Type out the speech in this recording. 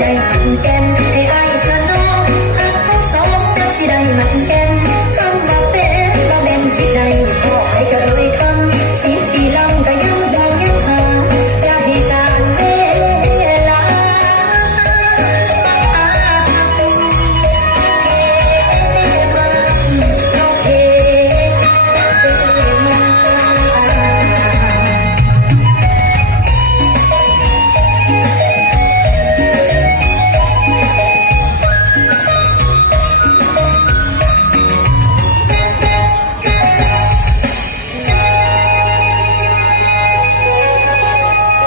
该不该